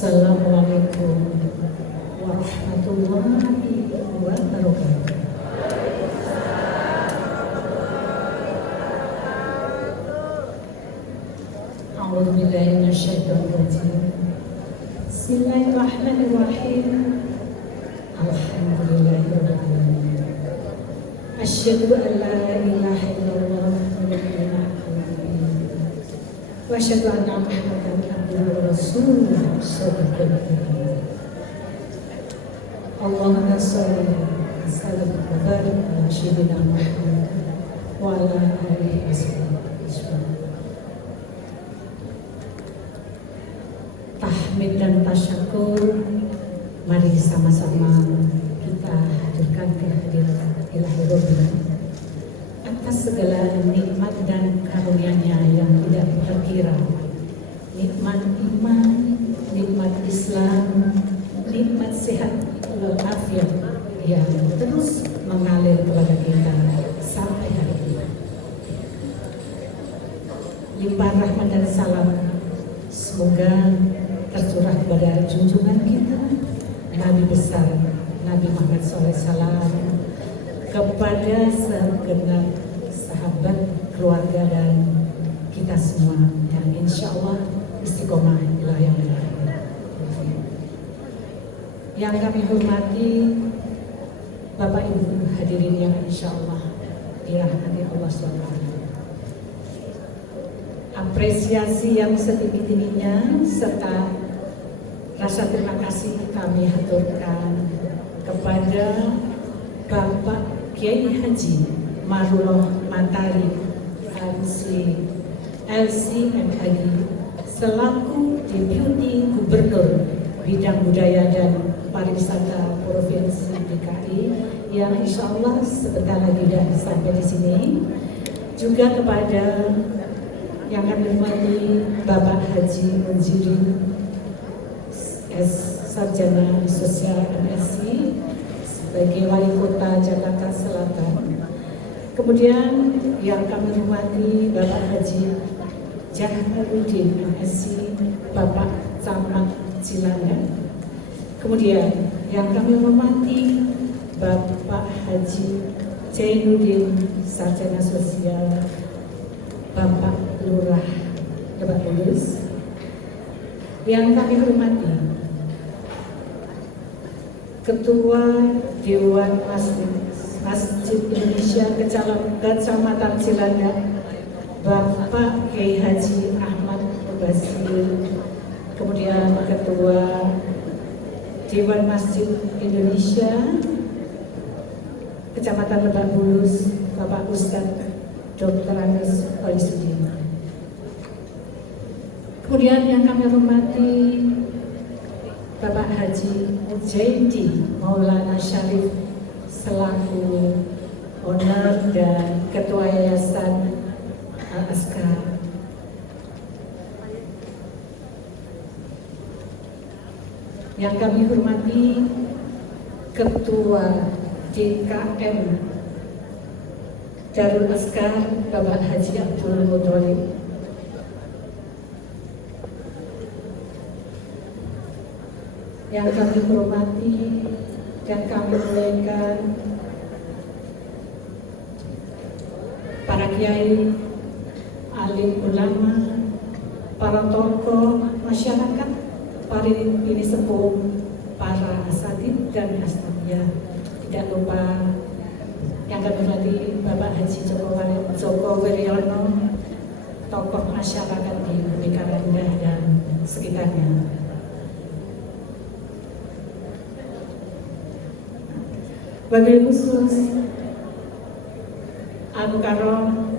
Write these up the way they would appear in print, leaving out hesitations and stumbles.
Assalamualaikum warahmatullahi wabarakatuh. A'udzu billahi minasyaitonir rajim. Bismillahirrahmanirrahim. Alhamdulillahirabbil alamin. Asyhadu an la ilaha illallah wa asyhadu anna Muhammadan abduhu wa rasuluhu shadaqal karim. Allahumma shalli wa sallim wa barik ala sayyidina Muhammad wa ala alihi wasallam. Tahmid dan tasyakur, mari sama-sama kita hadirkan kehadiran Ilahi Rabbina atas segala nikmat dan karunia-Nya yang tidak terkira. Nikmat iman, nikmat Islam, nikmat sehat walafiat yang terus mengalir kepada kita sampai hari ini. Limpahan rahmat dan salam semoga tercurah kepada junjungan kita Nabi besar Nabi Muhammad SAW, kepada segenap sahabat, keluarga dan kita semua yang insya Allah istiqomah ila yaumil akhir. Yang kami hormati Bapak Ibu hadirin yang insya Allah dirahmati Allah SWT. Apresiasi yang setinggi-tingginya serta rasa terima kasih kami haturkan kepada Bapak Kiai Haji Marullah Matali LCMHI selaku Deputi Gubernur Bidang Budaya dan Pariwisata Provinsi DKI yang insya Allah sebentar lagi sudah sampai di sini. Juga kepada yang kami hormati Bapak Haji Munjiri Sarjana Sosial MSc sebagai Wali Kota Jakarta Selatan. Kemudian yang kami hormati Bapak Haji Jaharuddin MSc, Bapak Camat Cilandak. Kemudian yang kami hormati Bapak Haji Jainuddin Sarjana Sosial, Bapak Lurah Lebak Bulus. Yang kami hormati Ketua Dewan Masjid Indonesia Kecamatan Cilandak, Bapak Kiai Haji Ahmad Basir. Kemudian Ketua Dewan Masjid Indonesia Kecamatan Lebak Bulus, Bapak Ustadz Dr. Agus Olisudin. Kemudian yang kami hormati Bapak Haji Mujaidi Maulana Syarif selaku owner dan Ketua Yayasan Al-Azkar. Yang kami hormati Ketua DKM Darul Azkar Bapak Haji Abdul Muthalib. Yang kami hormati dan kami muliakan para kiai, alim ulama, para tokoh masyarakat, para ini sepuh, para asatid dan asatidiyah. Tidak lupa yang kami hormati Bapak Haji Joko Wiryono, tokoh masyarakat di Bumi dan sekitarnya. Wabil khusus Al-Karom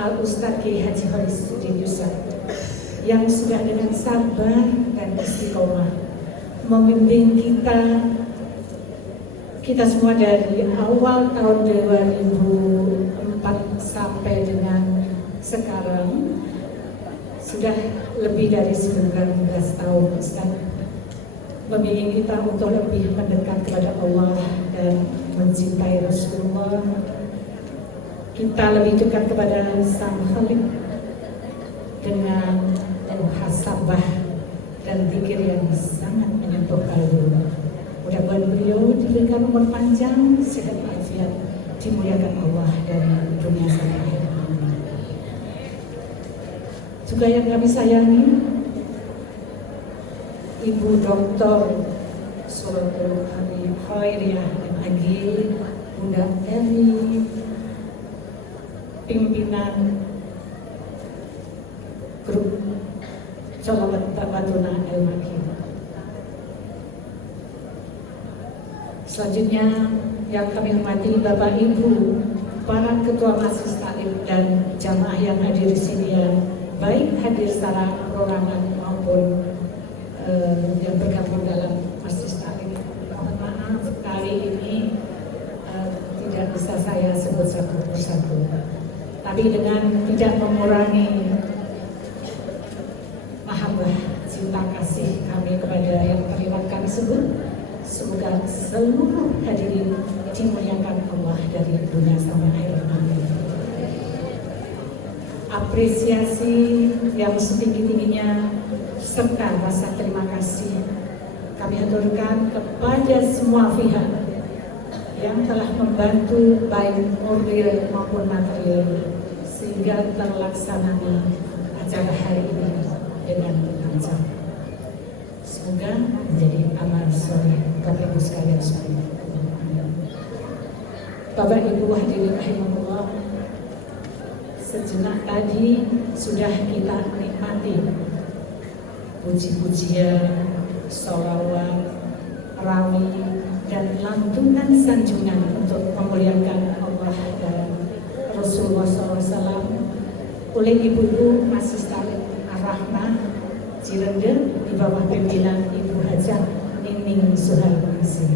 Al-Ustadz Kiai Haji Holisudin Yusuf yang sudah dengan sabar dan istiqomah membimbing kita semua dari awal tahun 2004 sampai dengan sekarang. Sudah lebih dari 19 tahun Ustaz membimbing kita untuk lebih mendekat kepada Allah dan mencintai Rasulullah. Kita lebih dekat kepada Sang Khalik dengan muhasabah dan zikir yang sangat menyentuh kalbu. Mudah-mudahan beliau diberikan umur panjang, sehat walafiat, dimuliakan Allah dari dunia sampai akhirat. Juga yang kami sayangi, Ibu Dr. Suratul Khairiyah MAG, Bunda Eri, pimpinan grup Sholawat Tabatuna El-Makin. Selanjutnya yang kami hormati Bapak Ibu, para ketua majelis taklim dan jamaah yang hadir di sini, yang baik hadir secara perorangan maupun yang bergabung dalam majelis taklim. Mohon maaf kali ini tidak bisa saya sebut satu persatu, tapi dengan tidak mengurangi mahabbah cinta kasih kami kepada yang terlibat kami sebut. Semoga seluruh hadirin dimuliakan Allah dari dunia sampai akhir. Amin. Apresiasi yang setinggi-tingginya serta rasa terima kasih kami aturkan kepada semua pihak yang telah membantu baik moral maupun material sehingga terlaksananya acara hari ini dengan lancar. Semoga menjadi amal soleh Bapak Ibu sekalian semua. Bapak Ibu hadirin rahimahullah, sejenak tadi sudah kita nikmati puji-pujian, sholawat, rawi, dan lantunan sanjungan untuk memuliakan Allah dan Rasulullah SAW oleh Ibu Majelis Taklim Ar-Rahmah Cirende di bawah pimpinan Ibu Hajah Nining Suharmasi.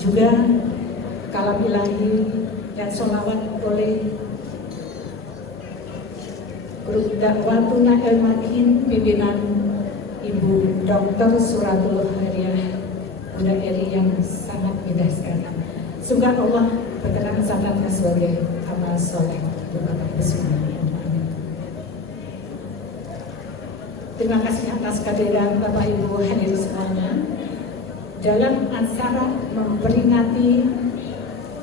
Juga kalam ilahi dan sholawat oleh grup Dakwatuna El-Makin pimpinan Ibu Dr. Suratul Khairiyah Bunda Eri yang sangat indah sekali. Semoga Allah berkenan mencatatnya sebagai amal soleh untuk Bapak Ibu semua. Terima kasih atas kehadiran Bapak Ibu hadirin semuanya dalam acara memperingati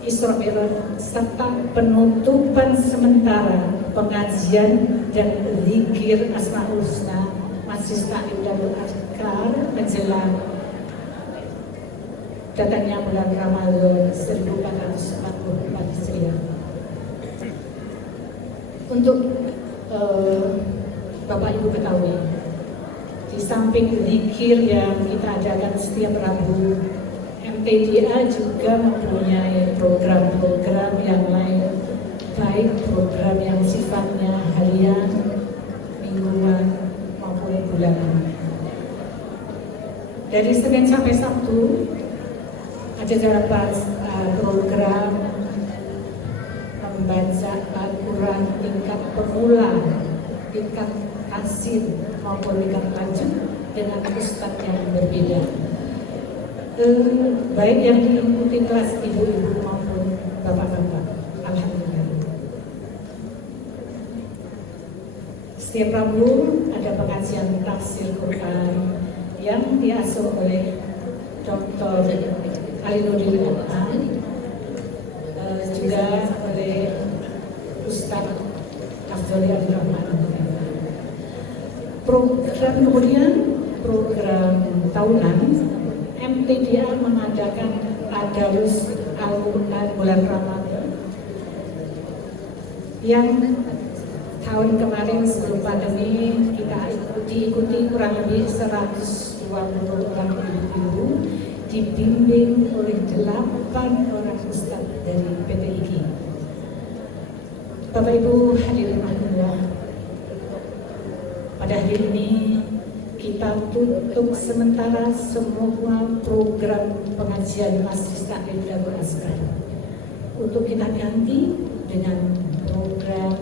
Isra Mi'raj serta penutupan sementara pengajian dan zikir Asmaul Husna Majelis Taklim Darul Azkar menjelang datangnya bulan Ramadan 1444 Hijriah. Untuk Bapak Ibu ketahui, di samping zikir yang kita adakan setiap Rabu, MTDA juga mempunyai program-program yang lain, baik program yang sifatnya harian, mingguan, maupun bulanan. Dari Senin sampai Sabtu ada dapat program membaca Al-Quran tingkat pemula, tingkat hasil maupun tingkat lanjut dengan ustadz yang berbeda, baik yang diikuti kelas ibu-ibu maupun bapak-bapak. Alhamdulillah. Setiap Rabu ada pengajian tafsir Quran yang diasuh oleh Dr. Alinuddin Al-An, juga oleh Ustadz Afdhali Abdurrahman. Program tahunan MTDA mengadakan Tadarus Al-Quran bulan Ramadan yang tahun kemarin sebelum pandemi kita diikuti kurang lebih 120 orang ibu-ibu, dibimbing oleh 8 orang ustadz dari PTIG. Bapak Ibu hadirin hari ini kita tutup sementara semua program pengajian Masjid Taklim Darul Azkar untuk kita ganti dengan program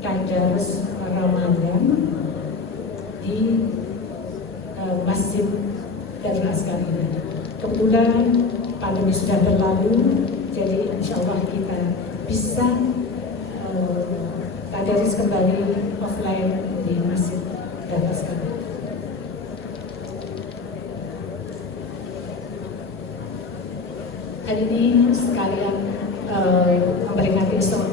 Tadarus Ramadan di Masjid Darul Azkar ini. Kebetulan pandemi sudah berlalu, jadi insya Allah kita bisa tadarus kembali offline di Masjid Darul Azkar. Hari ini sekalian memperingati Isra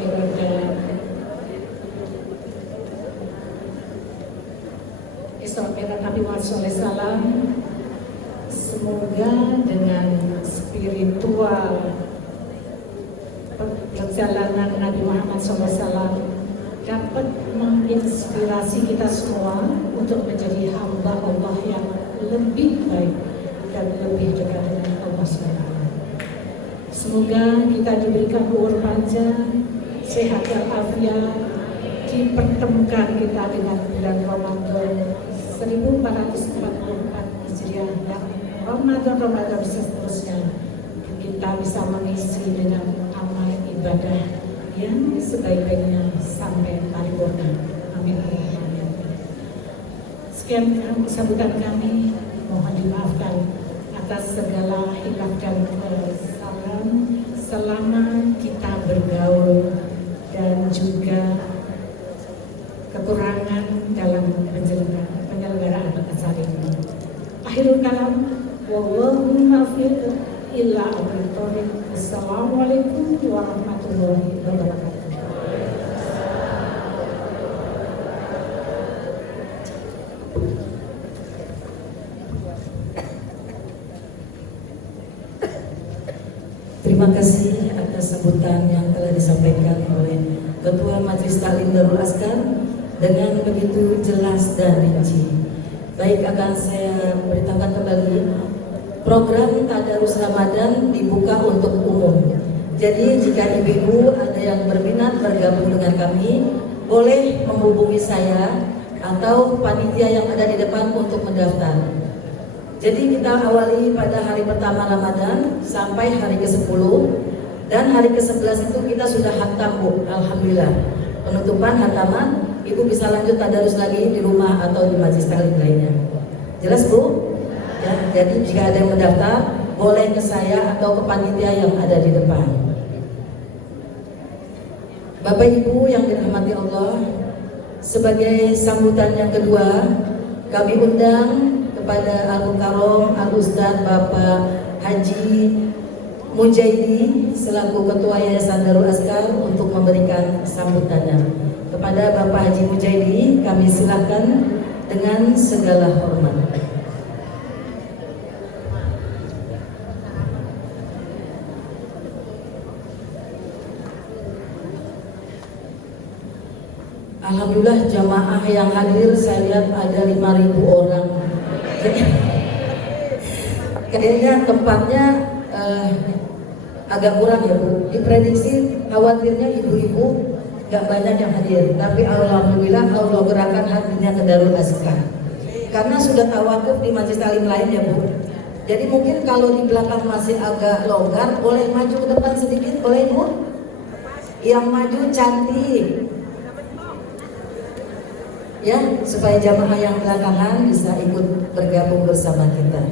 Mi'raj Nabi Muhammad SAW. Semoga dengan spiritual perjalanan Nabi Muhammad SAW dapat menginspirasi kita semua untuk menjadi hamba Allah yang lebih baik dan lebih dekat dengan Allah SWT. Semoga kita diberikan umur panjang, sehat walafiat, dipertemukan kita dengan bulan Ramadan 1444 Hijriah dan Ramadan seterusnya. Kita bisa mengisi dengan amal ibadah yang sebaik-baiknya sampai paripurna. Amin. Sekian sambutan kami, mohon dimaafkan atas segala hilaf dan kesalahan selama kita bergaul dan juga kekurangan dalam penyelenggaraan acara ini. Akhirul kalam, wallahu muwaffiq ila aqwamit thoriq. Assalamualaikum warahmatullahi wabarakatuh. Terima kasih atas sambutan yang telah disampaikan oleh Ketua Majelis Taklim Darul Azkar dengan begitu jelas dan rinci. Baik, akan saya beritahukan kembali, program Tadarus Ramadan dibuka untuk umum. Jadi jika ibu-ibu ada yang berminat bergabung dengan kami, boleh menghubungi saya atau panitia yang ada di depan untuk mendaftar. Jadi kita awali pada hari pertama Ramadan sampai hari ke-10, dan hari ke-11 itu kita sudah khatam, Bu. Alhamdulillah. Penutupan khataman, ibu bisa lanjut tadarus lagi di rumah atau di majelis taklim lainnya. Jelas, Bu? Ya, jadi jika ada yang mendaftar, boleh ke saya atau ke panitia yang ada di depan. Bapak Ibu yang dirahmati Allah, sebagai sambutan yang kedua, kami undang kepada Al-Mukarram Al-Ustadz Bapak Haji Mujaidi selaku Ketua Yayasan Darul Azkar untuk memberikan sambutannya. Kepada Bapak Haji Mujaidi kami silakan dengan segala hormat. Alhamdulillah jamaah yang hadir saya lihat ada 5.000 orang. Kayaknya tempatnya agak kurang ya, Bu. Diprediksi khawatirnya ibu-ibu gak banyak yang hadir, tapi alhamdulillah Allah gerakan hatinya ke Darul Azkar. Karena sudah tawakuf di majelis taklim lain ya, Bu. Jadi mungkin kalau di belakang masih agak longgar, boleh maju ke depan sedikit, boleh, Bu? Yang maju cantik. Ya, supaya jamaah yang belakangan bisa ikut bergabung bersama kita.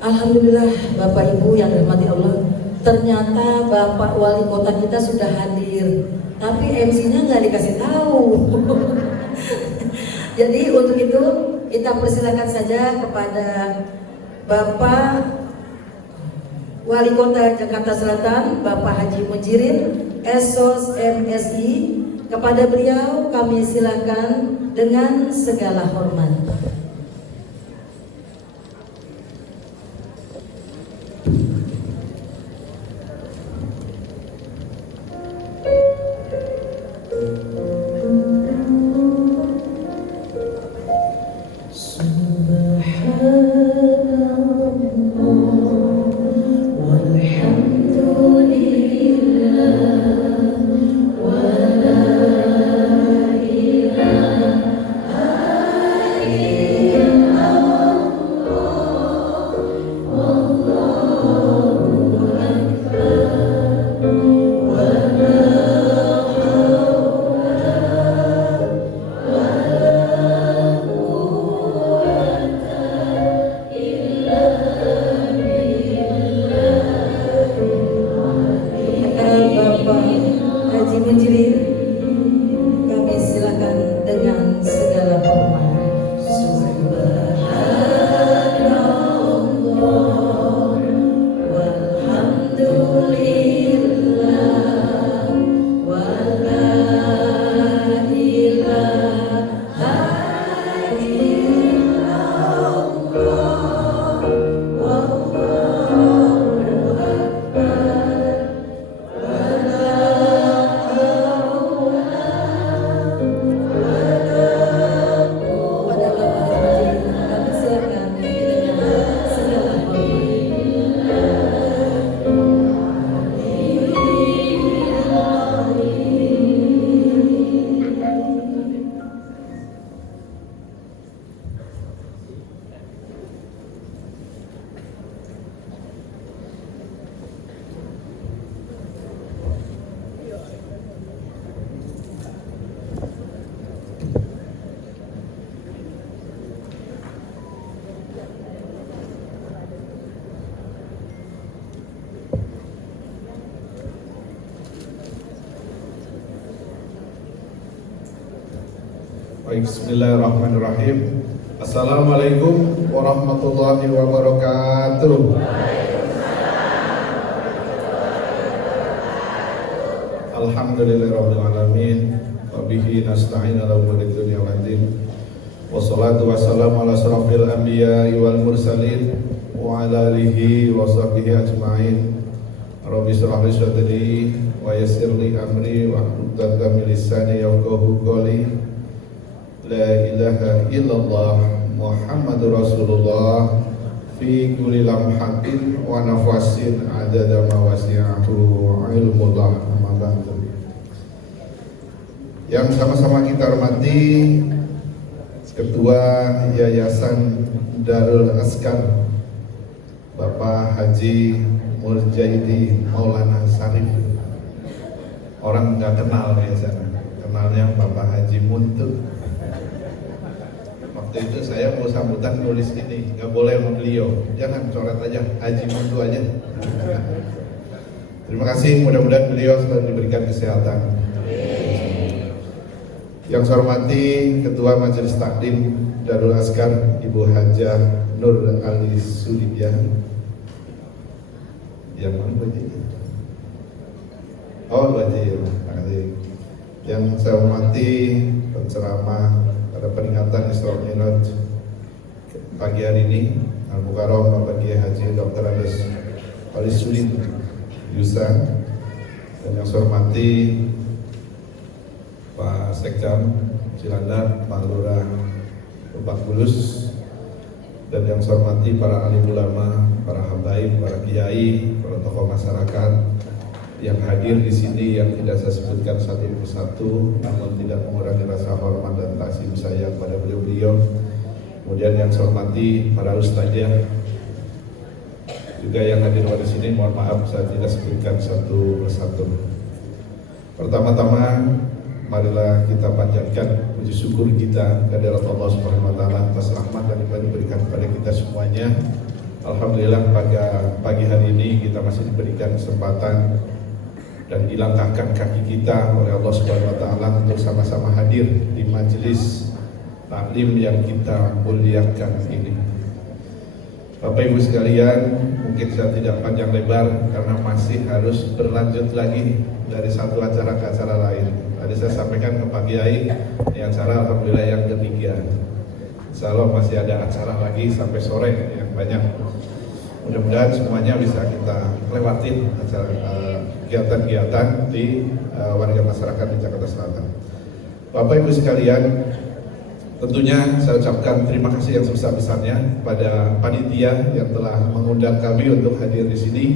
Alhamdulillah Bapak Ibu yang dirahmati Allah, ternyata Bapak Wali Kota kita sudah hadir, tapi MC-nya nggak dikasih tahu. Jadi untuk itu kita persilakan saja kepada Bapak Wali Kota Jakarta Selatan, Bapak Haji Mujirin, Esos MSI. Kepada beliau kami silakan dengan segala hormat. Baik, bismillahirrahmanirrahim. Assalamualaikum warahmatullahi wabarakatuh. Alhamdulillahirabbil alamin wa bihi nasta'in ala umuri dunya wad din. Wassalatu wassalamu ala asrofil anbiya'i wal mursalin wa ala alihi wa sahbihi ajma'in. Rabbi shrah li sadri wa yassir li amri wa hlul min lisani yafqahu qawli. La ilaha illallah Muhammadur Rasulullah fi kulli lamhatin wa nafasin adada ma wasi'ahu ilmullah. Yang sama-sama kita hormati Ketua Yayasan Darul Askar Bapak Haji Murjaidi Maulana Sarif. Orang nggak kenal ya sana, kenalnya Bapak Haji Muntu. Waktu itu saya mau sambutan nulis ini, nggak boleh sama beliau, jangan coret aja Haji Muntu aja. Terima kasih, mudah-mudahan beliau selalu diberikan kesehatan. Yang saya hormati Ketua Majelis Taklim Darul Askar Ibu Hajah Nur Ali Sulidya. Yang mana Baji? Oh Baji, terima kasih. Yang saya hormati penceramah pada peringatan Isra Mi'raj pagi hari ini, Al-Mukarram Bapak Kiai Haji Dr. Andes Ali Sulid Yusa. Dan yang saya hormati Pak Sekjam Cilandak, Pak Lurah Lebak Bulus, dan yang saya hormati para alim ulama, para habaib, para kiai, para tokoh masyarakat yang hadir di sini yang tidak saya sebutkan satu persatu, namun tidak mengurangi rasa hormat dan takzim saya kepada beliau-beliau. Kemudian yang saya hormati para ustadzah juga yang hadir pada sini, mohon maaf saya tidak sebutkan satu persatu. Pertama-tama marilah kita panjatkan puji syukur kita kehadirat Allah Subhanahu wa taala atas rahmat dan yang diberikan kepada kita semuanya. Alhamdulillah pada pagi hari ini kita masih diberikan kesempatan dan dilangkahkan kaki kita oleh Allah Subhanahu wa taala untuk sama-sama hadir di majelis taklim yang kita muliakan ini. Bapak Ibu sekalian, mungkin saya tidak panjang lebar karena masih harus berlanjut lagi dari satu acara ke acara lain. Tadi saya sampaikan ke Pak Kiai, ini acara alhamdulillah yang ketiga. Insya Allah masih ada acara lagi sampai sore yang banyak. Mudah-mudahan semuanya bisa kita lewatin acara kegiatan-kegiatan di warga masyarakat di Jakarta Selatan. Bapak Ibu sekalian, tentunya saya ucapkan terima kasih yang sebesar-besarnya pada panitia yang telah mengundang kami untuk hadir di sini,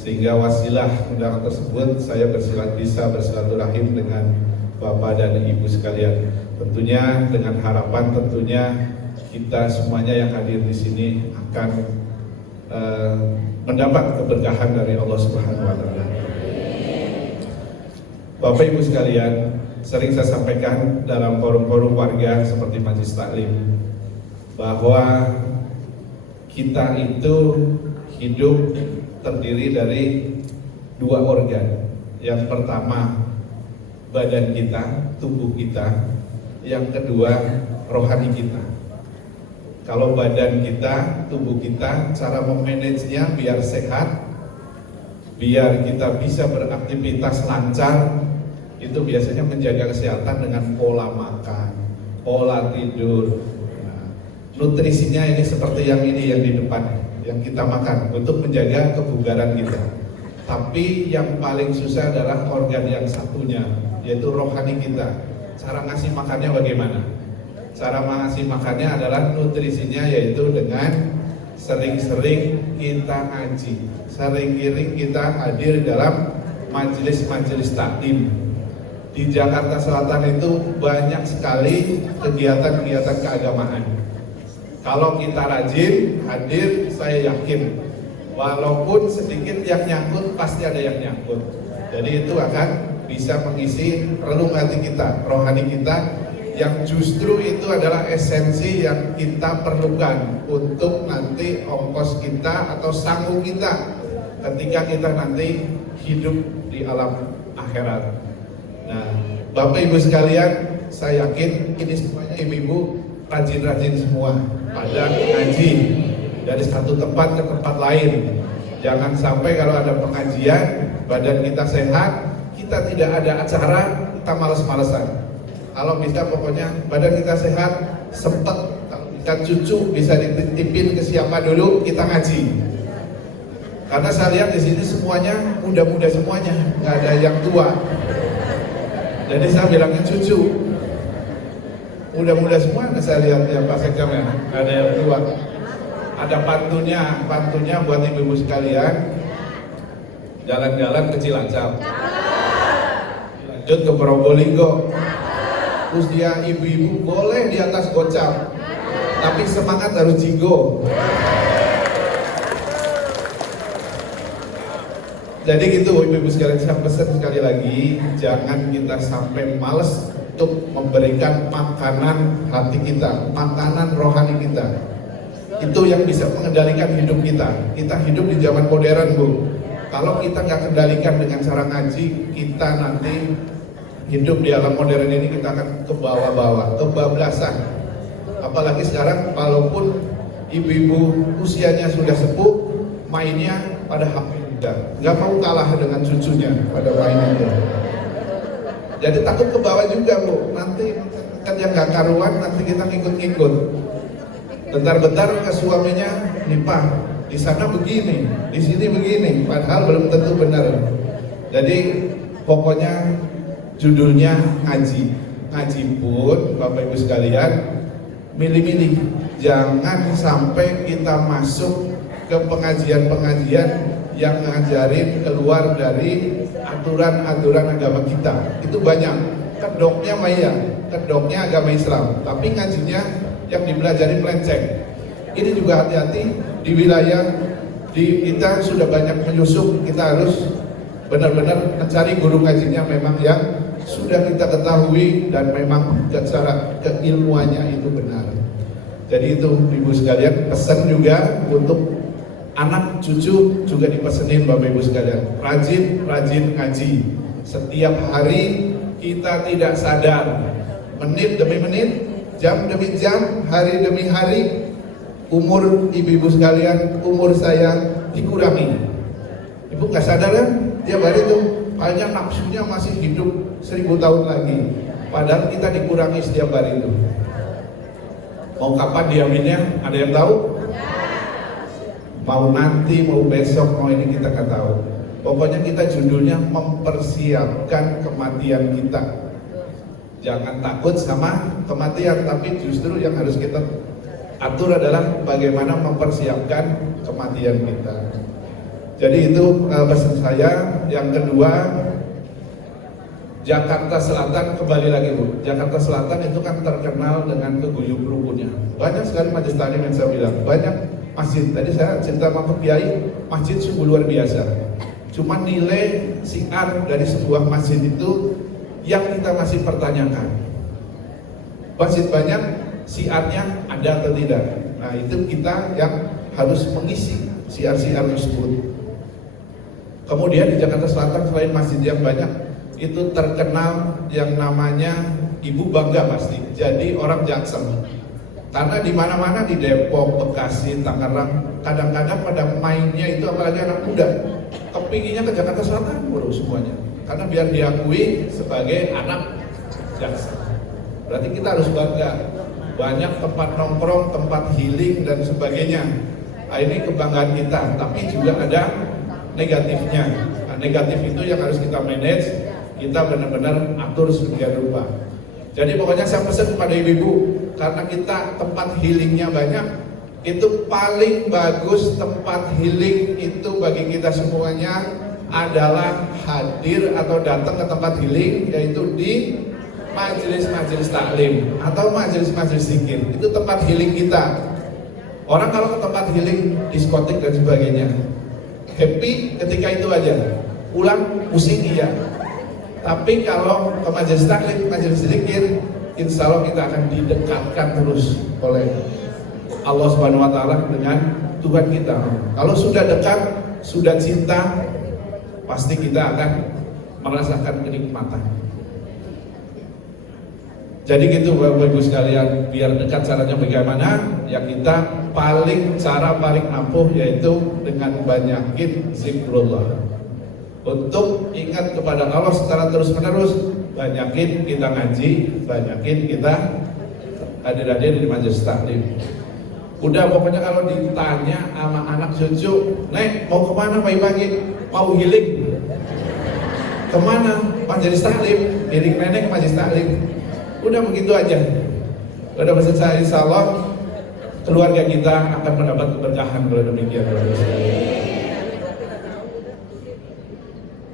sehingga wasilah undangan tersebut saya bisa bersilaturahim dengan Bapak dan Ibu sekalian. Tentunya dengan harapan tentunya kita semuanya yang hadir di sini akan mendapat keberkahan dari Allah Subhanahu wa taala. Bapak Ibu sekalian, sering saya sampaikan dalam forum-forum warga seperti Majelis Taklim bahwa kita itu hidup terdiri dari dua organ. Yang pertama badan kita, tubuh kita. Yang kedua rohani kita. Kalau badan kita, tubuh kita, cara memanagenya biar sehat, biar kita bisa beraktivitas lancar, itu biasanya menjaga kesehatan dengan pola makan, pola tidur. Nah, nutrisinya ini seperti yang ini yang di depan, yang kita makan untuk menjaga kebugaran kita. Tapi yang paling susah adalah organ yang satunya, yaitu rohani kita. Cara ngasih makannya bagaimana? Cara ngasih makannya adalah nutrisinya, yaitu dengan sering-sering kita ngaji, sering-sering kita hadir dalam majelis-majelis taklim. Di Jakarta Selatan itu banyak sekali kegiatan-kegiatan keagamaan. Kalau kita rajin hadir, saya yakin walaupun sedikit yang nyangkut, pasti ada yang nyangkut. Jadi itu akan bisa mengisi relung hati kita, rohani kita, yang justru itu adalah esensi yang kita perlukan untuk nanti ongkos kita atau sanggup kita ketika kita nanti hidup di alam akhirat. Nah, Bapak Ibu sekalian, saya yakin ini semuanya ibu-ibu rajin-rajin semua pada ngaji dari satu tempat ke tempat lain. Jangan sampai kalau ada pengajian, badan kita sehat, kita tidak ada acara, kita males-malesan. Kalau bisa pokoknya badan kita sehat, sempet, kalau bisa cucu bisa dititipin ke siapa dulu, kita ngaji. Karena saya lihat di sini semuanya muda-muda semuanya, nggak ada yang tua. Jadi saya bilangnya cucu, muda-muda semua. Saya lihat ya Pak Sekam ya, nggak ada yang tua. Ada pantunnya buat ibu-ibu sekalian. Jalan-jalan ke Cilacap, lanjut ke Probolinggo. Usia ibu-ibu boleh di atas gocap, tapi semangat harus jigo. Jadi gitu ibu-ibu sekalian, saya pesan sekali lagi, jangan kita sampai males untuk memberikan makanan hati kita, makanan rohani kita. Itu yang bisa mengendalikan hidup kita. Kita hidup di zaman modern, Bu. Kalau kita nggak kendalikan dengan cara ngaji, kita nanti hidup di alam modern ini kita akan ke bawah-bawah, kebablasan. Apalagi sekarang, walaupun ibu-ibu usianya sudah sepuh, mainnya pada HP. Nggak mau kalah dengan cucunya pada main itu. Jadi takut ke bawah juga, Bu. Nanti kan yang nggak karuan, nanti kita ngikut-ngikut. Bentar-bentar ke suaminya, nih Pak, di sana begini, di sini begini, padahal belum tentu benar. Jadi pokoknya judulnya ngaji. Ngaji pun Bapak Ibu sekalian, milih-milih. Jangan sampai kita masuk ke pengajian-pengajian yang ngajarin keluar dari aturan-aturan agama kita. Itu banyak. Kedoknya Maya, kedoknya agama Islam, tapi ngajinya yang dipelajari melenceng. Ini juga hati-hati di wilayah kita sudah banyak menyusup. Kita harus benar-benar mencari guru ngajinya memang yang sudah kita ketahui dan memang secara keilmuannya itu benar. Jadi itu ibu sekalian, pesan juga untuk anak cucu juga dipesenin Bapak Ibu sekalian, rajin ngaji. Setiap hari kita tidak sadar, menit demi menit, jam demi jam, hari demi hari, umur ibu-ibu sekalian, umur saya dikurangi. Ibu nggak sadar kan? Tiap hari itu hanya nafsunya masih hidup 1000 tahun lagi. Padahal kita dikurangi setiap hari itu. Mau kapan diaminnya? Ada yang tahu? Mau nanti, mau besok, mau ini kita nggak tahu. Pokoknya kita judulnya mempersiapkan kematian kita. Jangan takut sama kematian, tapi justru yang harus kita atur adalah bagaimana mempersiapkan kematian kita. Jadi itu pesan saya. Yang kedua, Jakarta Selatan, kembali lagi Bu. Jakarta Selatan itu kan terkenal dengan keguyup rukunnya. Banyak sekali majelis taklim yang saya bilang, banyak masjid. Tadi saya cerita sama Pak Kiai, masjid sungguh luar biasa. Cuma nilai syiar dari sebuah masjid itu yang kita masih pertanyakan. Masjid banyak, syiarnya ada atau tidak. Nah itu kita yang harus mengisi syiar-syiar tersebut. Kemudian di Jakarta Selatan selain masjid yang banyak, itu terkenal yang namanya Ibu Bangga pasti. Jadi orang Jaksel. Karena di mana-mana di Depok, Bekasi, Tangerang, kadang-kadang pada mainnya itu apalagi anak muda, kepinginnya ke Jakarta Selatan bro semuanya. Karena biar diakui sebagai anak Jaksel. Berarti kita harus bangga. Banyak tempat nongkrong, tempat healing dan sebagainya. Nah, ini kebanggaan kita, tapi juga ada negatifnya. Nah, negatif itu yang harus kita manage, kita benar-benar atur sedemikian rupa. Jadi pokoknya saya pesan kepada ibu-ibu, karena kita tempat healingnya banyak, itu paling bagus tempat healing itu bagi kita semuanya adalah hadir atau datang ke tempat healing, yaitu di majelis-majelis taklim atau majelis-majelis zikir. Itu tempat healing kita. Orang kalau ke tempat healing, diskotik dan sebagainya, happy ketika itu aja, pulang pusing iya. Tapi kalau ke majelis taklim, majelis zikir, insya Allah kita akan didekatkan terus oleh Allah Subhanahu Wa Taala dengan Tuhan kita. Kalau sudah dekat, sudah cinta, pasti kita akan merasakan kenikmatan. Jadi gitu Bapak Ibu sekalian, biar dekat caranya bagaimana? Ya kita cara paling ampuh yaitu dengan banyakin zikrullah. Untuk ingat kepada Allah secara terus-menerus, banyakin kita ngaji, banyakin kita hadir-hadir di majelis taklim. Udah pokoknya kalau ditanya sama anak cucu, "Nek, mau kemana pagi-pagi?" "Mau healing." "Kemana?" "Majelis taklim." "Healing nenek majelis taklim." Udah begitu aja. Udah selesai, insya Allah keluarga kita akan mendapat keberkahan kalau demikian.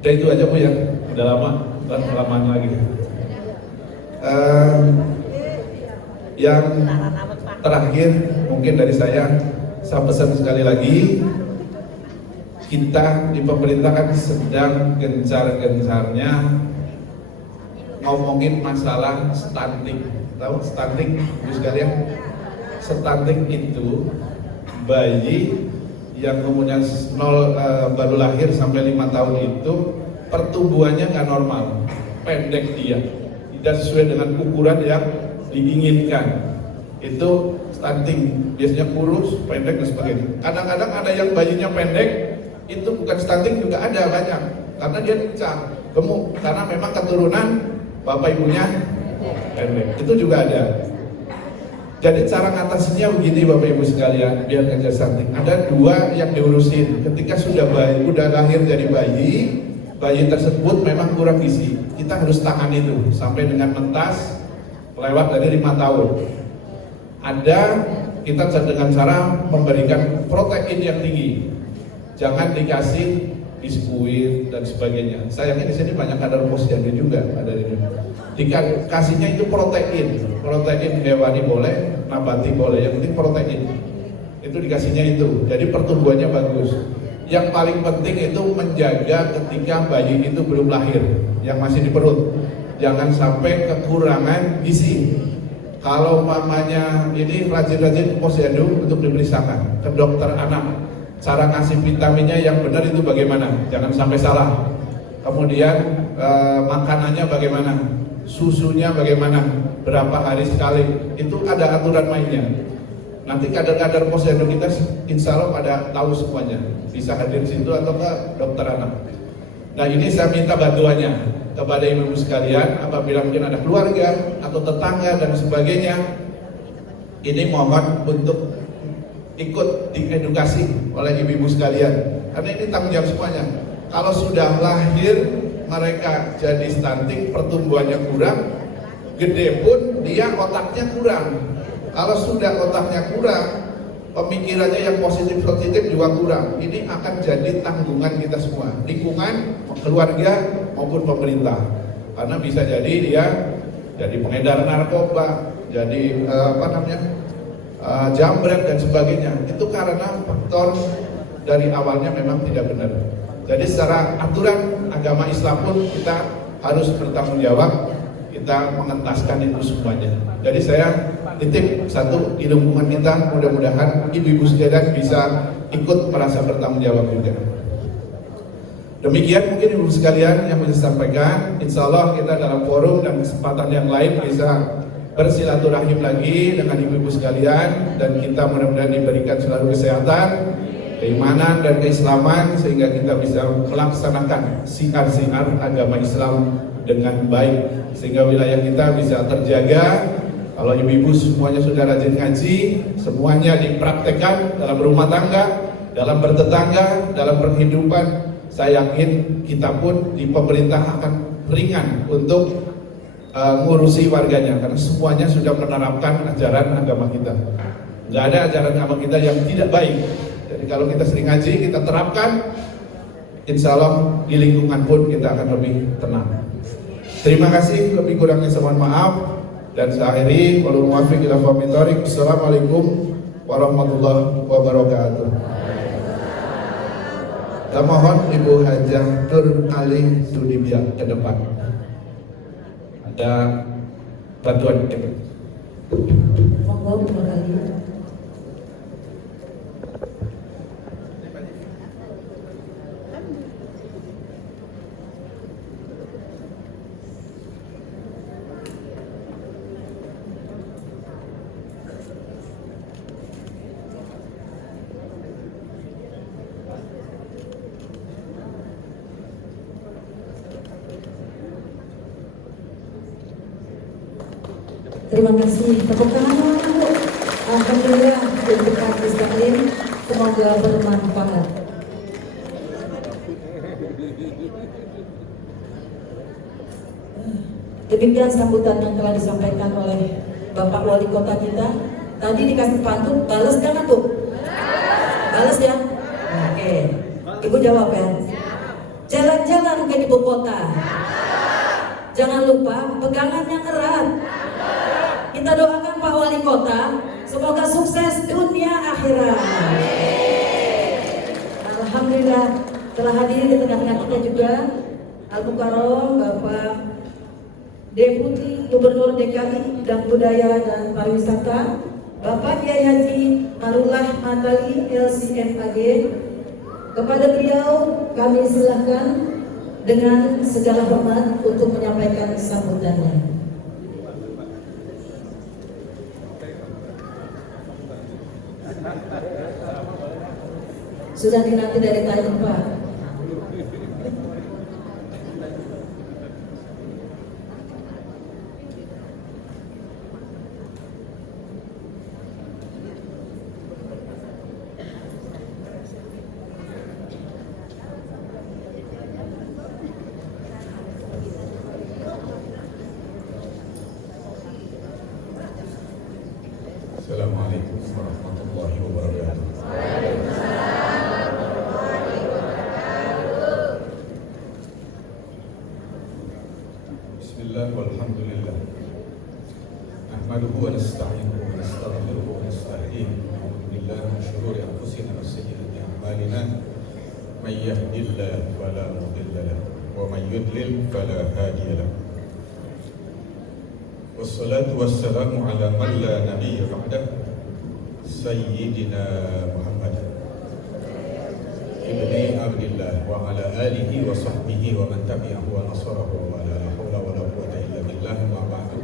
Udah itu aja Bu ya, udah lama, kelamaan lagi. Yang terakhir mungkin dari saya pesan sekali lagi, kita di pemerintahan sedang gencar-gencarnya ngomongin masalah stunting. Tahu stunting, Ibu sekalian? Stunting itu bayi yang kemudian baru lahir sampai 5 tahun itu pertumbuhannya nggak normal, pendek dia, tidak sesuai dengan ukuran yang diinginkan. Itu stunting, biasanya kurus, pendek dan sebagainya. Kadang-kadang ada yang bayinya pendek, itu bukan stunting juga ada banyak, karena dia lincah, gemuk, karena memang keturunan bapak ibunya pendek, itu juga ada. Jadi cara ngatasinya begini Bapak Ibu sekalian, biar ngejar stunting. Ada 2 yang diurusin. Ketika sudah lahir jadi bayi tersebut memang kurang gizi. Kita harus tangani itu sampai dengan mentas lewat dari 5 tahun. Ada kita dengan cara memberikan protein yang tinggi. Jangan dikasih biskuit dan sebagainya. Sayangnya di sini banyak kadar posyandu juga ada di sini. Dikasihnya itu protein hewani boleh, nabati boleh, yang penting protein. Itu dikasihnya itu. Jadi pertumbuhannya bagus. Yang paling penting itu menjaga ketika bayi itu belum lahir, yang masih di perut. Jangan sampai kekurangan gizi. Kalau mamanya ini rajin-rajin posyandu untuk diperiksakan ke dokter anak. Cara ngasih vitaminnya yang benar itu bagaimana? Jangan sampai salah. Kemudian makanannya bagaimana? Susunya bagaimana? Berapa hari sekali? Itu ada aturan mainnya. Nanti kader-kader posyandu kita insya Allah pada tahu semuanya. Bisa hadir di situ atau ke dokter anak. Nah ini saya minta bantuannya kepada ibu-ibu sekalian. Apabila mungkin ada keluarga atau tetangga dan sebagainya, ini mohon untuk ikut diedukasi oleh ibu-ibu sekalian, karena ini tanggung jawab semuanya. Kalau sudah lahir mereka jadi stunting, pertumbuhannya kurang, gede pun dia otaknya kurang. Kalau sudah otaknya kurang, pemikirannya yang positif juga kurang. Ini akan jadi tanggungan kita semua, lingkungan, keluarga maupun pemerintah. Karena bisa jadi dia jadi pengedar narkoba, jadi jambret dan sebagainya. Itu karena faktor dari awalnya memang tidak benar. Jadi secara aturan agama Islam pun kita harus bertanggung jawab, kita mengentaskan itu semuanya. Jadi saya titip satu di lingkungan kita, mudah-mudahan ibu-ibu sekalian bisa ikut merasa bertanggung jawab juga. Demikian mungkin ibu sekalian yang bisa sampaikan. Insya Allah kita dalam forum dan kesempatan yang lain bisa bersilaturahim lagi dengan ibu-ibu sekalian, dan kita mudah-mudahan diberikan selalu kesehatan, keimanan dan keislaman sehingga kita bisa melaksanakan syiar-syiar agama Islam dengan baik, sehingga wilayah kita bisa terjaga. Kalau ibu-ibu semuanya sudah rajin ngaji, semuanya dipraktekkan dalam rumah tangga, dalam bertetangga, dalam berkehidupan, saya yakin kita pun di pemerintah akan ringan untuk ngurusi warganya, karena semuanya sudah menerapkan ajaran agama kita. Nggak ada ajaran agama kita yang tidak baik. Jadi kalau kita sering ngaji, kita terapkan, insya Allah di lingkungan pun kita akan lebih tenang. Terima kasih, lebih kurangnya saya mohon maaf, dan saya akhiri. Wallahu muwaffiq ila aqwamit thoriq. Assalamualaikum warahmatullahi wabarakatuh. Saya mohon Ibu Hajah Nur Ali Sudibya ke depan. Ada bantuan kita. Monggo kembali. Terima kasih. Tepuk tangan Bu. Alhamdulillah untuk Majelis Taklim, semoga bermanfaat. Demikian sambutan yang telah disampaikan oleh Bapak Wali Kota kita. Tadi dikasih pantun, balas jangan tuh? Balas ya? Oke. Ibu jawab ya. Jalan-jalan ke ibu kota. Jangan lupa pegangan yang erat. Kita doakan Pak Wali Kota, semoga sukses dunia akhirat. Alhamdulillah telah hadir di tengah-tengah kita juga Al-Mukarram Bapak Deputi Gubernur DKI Bidang Budaya dan Pariwisata, Bapak Kiai Haji Marullah Matali LCMAG. Kepada beliau kami silahkan dengan segala hormat untuk menyampaikan sambutannya. Sudah dinanti dari tadi Pak. Assalamualaikum warahmatullahi wabarakatuh. Bismillah walhamdulillah. Nahmaduhu wa nasta'inuhu wa nastaghfiruhu wa nasta'in. A'udzu billahi min shururi anfusina wa sayyiati a'malina. May yahdihillahu fala mudilla lahu wa may yudlil fala hadiya lahu. Wassalatu wassalamu ala man la nabiyya ba'dah Sayyidina Muhammad Ibni Abdillah wa ala alihi wa sahbihi wa man tabi'ahu wa nasarahu wa la hawla wa la quwwata illa billah wa ba'du.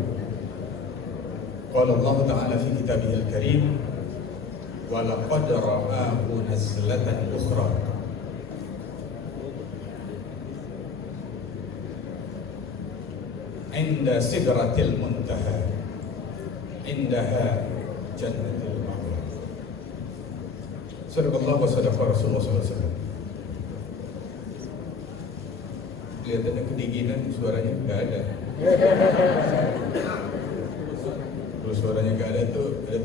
Qala Allah Ta'ala fi kitabihil karim wa laqad ra'ahu nazlatan ukhra inda sidratil muntaha indaha jannatul ma'wa. Sadaqallahu wa sadaqa Rasulullah SAW. Kelihatannya kedinginan, suaranya nggak ada. Kalau suaranya nggak ada tuh ada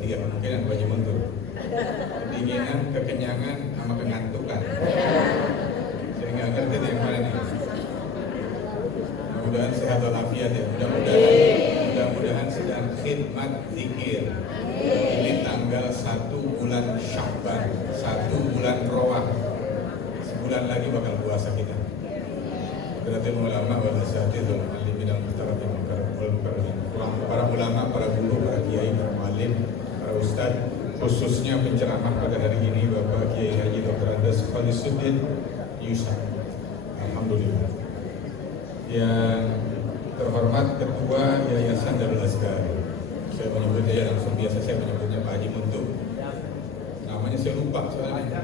tiga kemungkinan Pak Haji Muntur. Kedinginan, kekenyangan, sama kengantukan. Saya nggak ngerti yang mana nih. Mudah-mudahan sehat walafiat ya. Mudah-mudahan sedang khidmat zikir. Ini tanggal 1 bulan Sya'ban, 1 bulan Rawah. Sebulan lagi bakal puasa kita. Berarti ulama wal asatidul alimin al mutarabim wal mukarramin. Para ulama, para guru, para kiai, para muallim, para ustaz, khususnya penceramah pada hari ini Bapak Kiai Haji Dr. Andes Khalisuddin Yusuf. Alhamdulillah. Yang terhormat Ketua Yayasan Darul Azkar. Saya menyebutnya ya langsung biasa saya menyebutnya Pak Haji Muntur. Namanya saya lupa soalnya.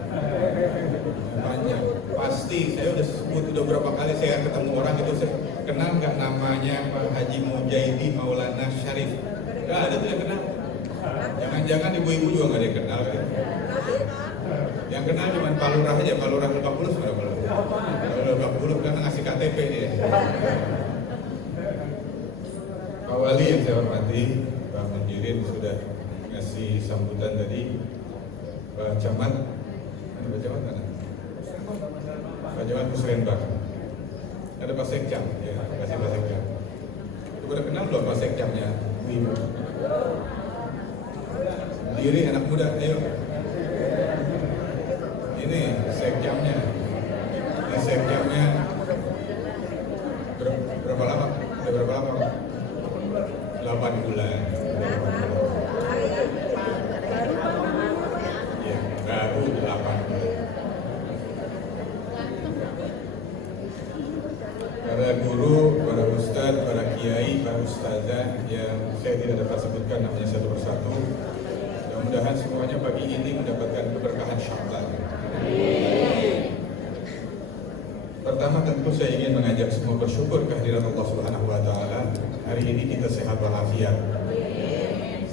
Banyak. Pasti saya udah sebut udah berapa kali saya ketemu orang itu, saya kenal nggak namanya Pak Haji Mujaidi Maulana Syarif? Nggak ada tuh yang kenal. Jangan-jangan ibu-ibu juga nggak ada yang kenal kan? Yang kenal cuma Pak Lurah aja, Pak Lurah 40 sudah Pak Lurah. Pak Lurah karena ngasih KTP dia. Pak Wali yang saya hormati, Pak Munjirin sudah ngasih sambutan tadi. Pak Camat, Pak Camat mana? Pak Camat Musrembang. Ada Pak Sekcam, ya, terima kasih Pak Sekcam. Itu pada kenal belum Pak Sekcamnya? Ibu. Diri anak muda, ayo. Ini sekjamnya. Ini sekjamnya berapa lama? Sudah berapa lama? 8 bulan. Ya, baru 8 bulan. Para guru, para ustadz, para kiai, para ustazah yang saya tidak dapat sebutkan namanya satu persatu. Mudah-mudahan semuanya pagi ini mendapatkan keberkahan Sya'ban. Pertama tentu saya ingin mengajak semua bersyukur kehadirat Allah Subhanahu wa taala Hari ini kita sehat walafiat.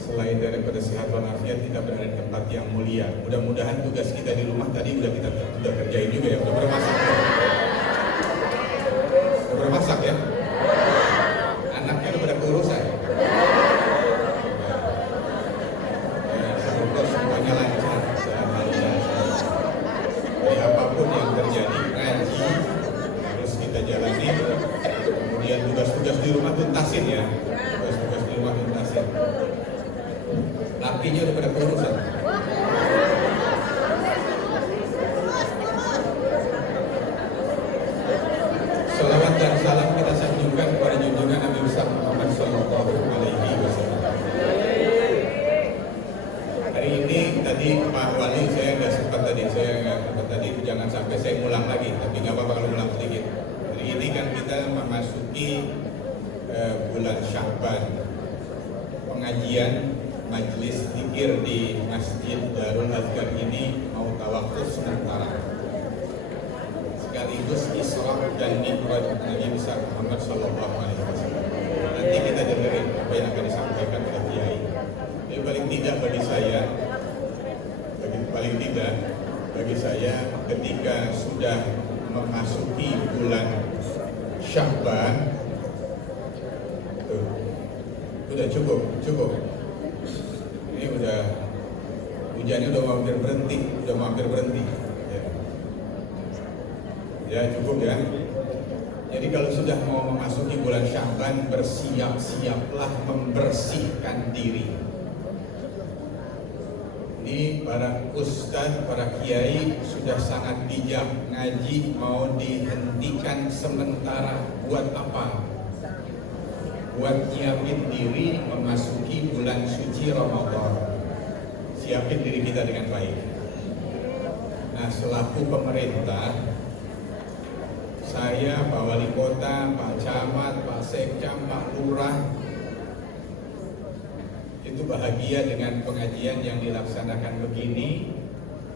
Selain daripada sehat walafiat, kita berada di tempat yang mulia. Mudah-mudahan tugas kita di rumah tadi udah kita kerjain juga ya. Udah bermasak. Udah bermasak ya. Anaknya udah pada keurusan. Ya, semoga semuanya lancar. Jadi apapun yang terjadi, ngaji terus kita jalani. Kemudian tugas-tugas di rumah tuntasin ya. Tugas-tugas di rumah tuntasin. Lakinya udah pada keurusan. Salawat dan salam kita sanjungkan kepada junjungan Nabi besar Muhammad Sallallahu Alaihi Wasallam. Hari ini tadi Pak Wali saya nggak sempat tadi, jangan sampai saya ulang lagi, tapi nggak apa-apa kalau ulang sedikit. Hari ini kan kita memasuki bulan Sya'ban, pengajian majelis zikir di Masjid Darul Azkar ini mau tawakuf sementara, sekaligus Isra dan Mi'raj Nabi besar Muhammad Sallallahu Alaihi Wasallam. Nanti kita dengerin apa yang akan disampaikan oleh Kiai. Jadi paling tidak bagi saya ketika sudah memasuki bulan Sya'ban, udah cukup. Ini udah hujannya udah hampir berhenti. Ya cukup ya. Jadi kalau sudah mau memasuki bulan Sya'ban, bersiap-siaplah membersihkan diri. Ini para ustadz, para kiai sudah sangat bijak. Ngaji mau dihentikan sementara. Buat apa? Buat nyiapin diri memasuki bulan suci Ramadan. Siapin diri kita dengan baik. Nah, selaku pemerintah, saya, Pak Wali Kota, Pak Camat, Pak Sekcam, Pak Lurah, itu bahagia dengan pengajian yang dilaksanakan begini,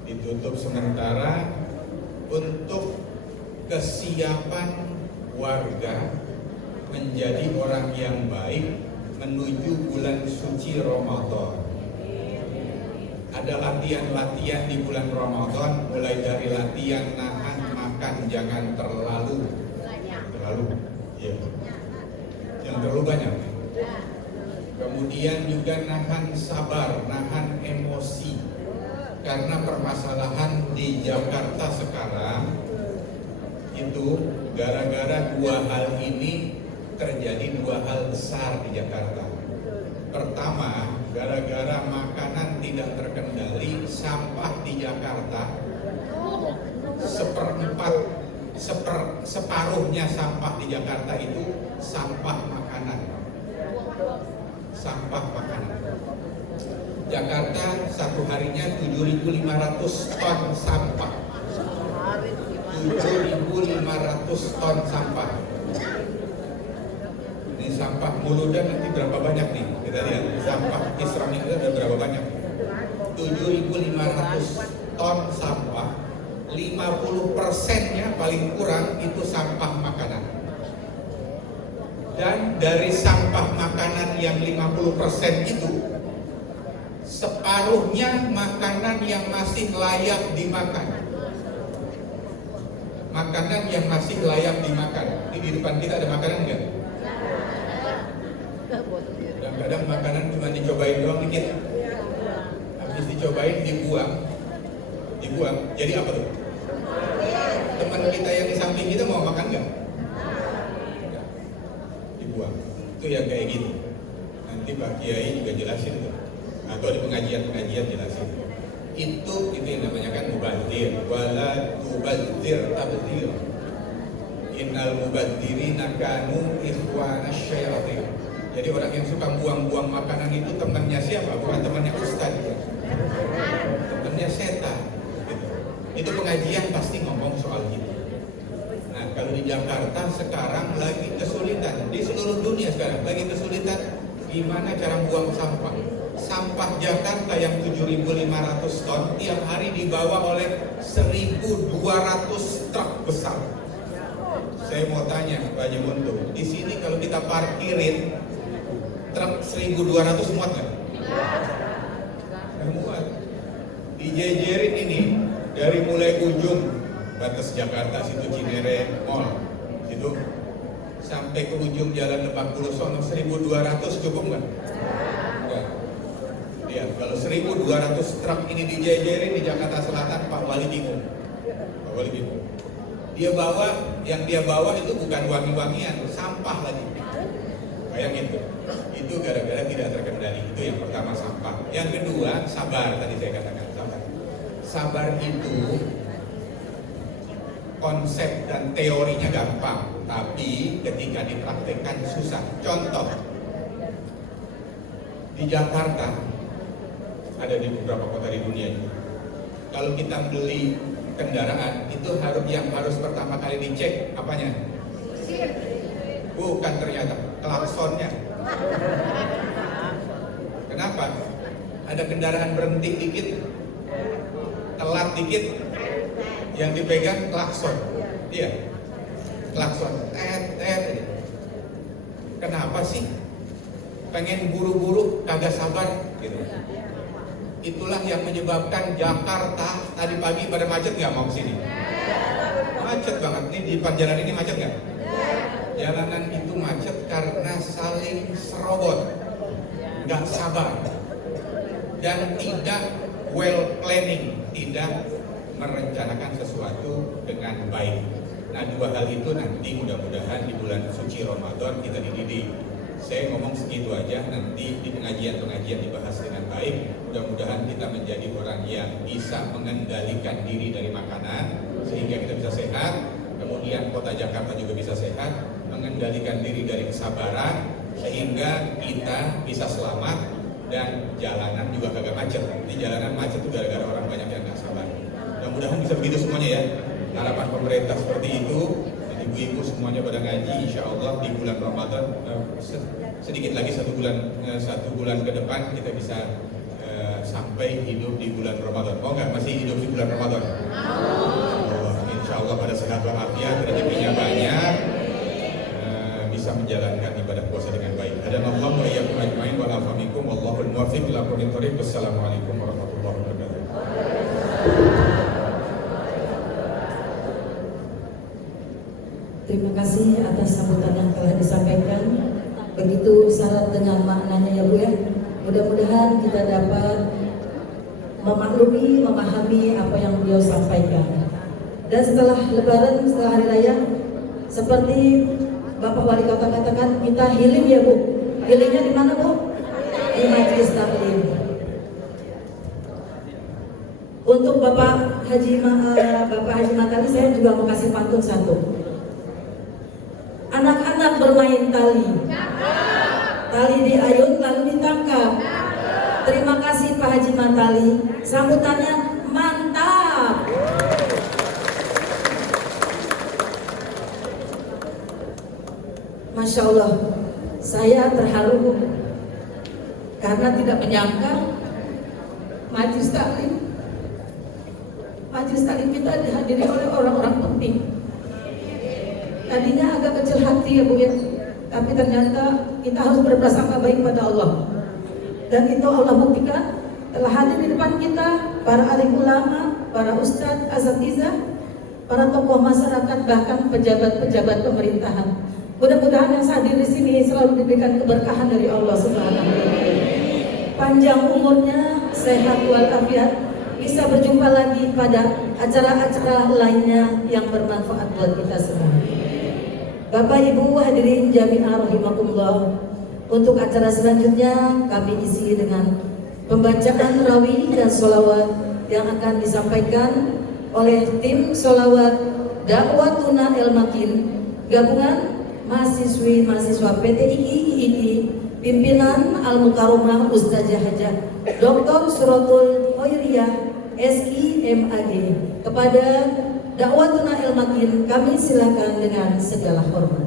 ditutup sementara untuk kesiapan warga menjadi orang yang baik menuju bulan suci Ramadan. Ada latihan-latihan di bulan Ramadan, mulai dari latihan nahan makan jangan terlalu ya. Jangan terlalu banyak. Kemudian juga nahan sabar, nahan emosi. Karena permasalahan di Jakarta sekarang itu gara-gara dua hal ini terjadi dua hal besar di Jakarta. Pertama, gara-gara makanan tidak terkendali, sampah di Jakarta separuhnya sampah di Jakarta itu sampah makanan. Jakarta satu harinya 7.500 ton sampah. 7.500 ton sampah. Ini sampah Muludan nanti berapa banyak nih? Kita lihat sampah Isra itu ada berapa banyak? 7.500 ton sampah. 50%-nya paling kurang itu sampah makanan. Dan dari sampah makanan yang 50% itu, separuhnya makanan yang masih layak dimakan. Makanan yang masih layak dimakan. Ini di depan kita ada makanan enggak? Kadang-kadang makanan cuma dicobain doang dikit. Habis dicobain dibuang. Jadi apa tuh? Teman kita yang di samping kita mau makan enggak? Dibuang. Itu yang kayak gitu. Nanti Pak Kiai juga jelasin tuh. Atau di pengajian-pengajian jelasin. Itu yang namanya kan mubadzir. Wala tubadzir tabdzir. Innal mubadzirina kanu ikhwanasy syayatin. Jadi orang yang suka buang-buang makanan itu temannya siapa? Bukan temannya ustaz ya. Temannya setan. Gitu. Itu pengajian pasti ngomong soal itu. Nah, kalau di Jakarta sekarang lagi kesulitan, di seluruh dunia sekarang lagi kesulitan gimana cara buang sampah. Sampah Jakarta yang 7.500 ton tiap hari dibawa oleh 1.200 truk besar. Saya mau tanya Pak Haji Muntung, di sini kalau kita parkirin truk 1.200 muat nggak? Nggak muat. Dijejerin ini dari mulai ujung batas Jakarta situ Cinere Mall situ sampai ke ujung Jalan Lebak Bulus sono 1.200 cukup nggak? Enggak. Lihat kalau 1.200 truk ini dijejerin di Jakarta Selatan, Pak Wali bingung. Pak Wali bingung. Dia bawa, yang dia bawa itu bukan wangi-wangian, sampah lagi. Bayangin tuh, itu gara-gara tidak terkendali. Itu yang pertama, sampah. Yang kedua, sabar. Tadi saya katakan sabar. Sabar itu konsep dan teorinya gampang, tapi ketika dipraktekkan susah. Contoh, di Jakarta, ada di beberapa kota di dunia ini, kalau kita beli kendaraan itu harus pertama kali dicek apanya? Bukan ternyata klaksonnya. Kenapa? Ada kendaraan berhenti dikit, telat dikit, yang dipegang klakson. Iya, klakson. Kenapa sih? Pengen buru-buru, kagak sabar gitu. Itulah yang menyebabkan Jakarta tadi pagi pada macet nggak mau kesini? Macet banget nih di jalan ini, macet nggak? Jalanan itu macet karena saling serobot, nggak sabar, dan tidak well planning, tidak merencanakan sesuatu dengan baik. Nah, dua hal itu nanti mudah-mudahan di bulan suci Ramadan kita dididik. Saya ngomong segitu aja, nanti di pengajian-pengajian dibahas dengan baik. Mudah-mudahan kita menjadi orang yang bisa mengendalikan diri dari makanan sehingga kita bisa sehat. Kemudian kota Jakarta juga bisa sehat, mengendalikan diri dari kesabaran sehingga kita bisa selamat dan jalanan juga kagak macet. Di jalanan macet itu gara-gara orang banyak yang nggak sabar. Mudah-mudahan bisa begitu semuanya ya. Harapan pemerintah seperti itu. Ibu-ibu semuanya pada ngaji, insya Allah di bulan Ramadan sedikit lagi satu bulan ke depan kita bisa sampai hidup di bulan Ramadan. Mau nggak masih hidup di bulan Ramadan? Insya Allah pada sehat walafiat, rezekinya banyak, bisa menjalankan ibadah puasa dengan baik. Hadanallahu wa iyyakum ajmain wa afa minkum wallahul muwaffiq ila aqwamit thoriq. Wassalamualaikum warahmatullahi wabarakatuh. Terima kasih atas sambutan yang telah disampaikan. Begitu syarat dengan maknanya ya Bu ya. Mudah-mudahan kita dapat memaklumi, memahami apa yang beliau sampaikan. Dan setelah Lebaran, setelah Hari Raya, seperti Bapak Wali Kota katakan, kita healing ya Bu. Healingnya di mana Bu? Di Majelis Taklim. Untuk Bapak Haji Matali, saya juga mau kasih pantun satu. Anak-anak bermain tali, tali diayun lalu ditangkap. Terima kasih Pak Haji Matali, sambutannya mantap. Masya Allah, saya terharu karena tidak menyangka majelis taklim kita dihadiri oleh orang-orang penting. Tadinya agak kecil hati ya Bu ya, tapi ternyata kita harus berprasangka baik pada Allah. Dan itu Allah buktikan telah hadir di depan kita para alim ulama, para ustadz, asatizah, para tokoh masyarakat, bahkan pejabat-pejabat pemerintahan. Mudah-mudahan yang hadir di sini selalu diberikan keberkahan dari Allah Subhanahu wa Ta'ala. Panjang umurnya, sehat walafiat, bisa berjumpa lagi pada acara-acara lainnya yang bermanfaat buat kita semua. Bapak Ibu hadirin jami'ah rahimakumullah, untuk acara selanjutnya kami isi dengan pembacaan rawi dan sholawat yang akan disampaikan oleh tim sholawat Dakwatuna El Makin, gabungan mahasiswa PTII pimpinan Al Mukarramah Ustazah Hajah Dr. Suratul Khairiyah SI MAG. Kepada Dakwatuna El Makin kami silakan dengan segala hormat.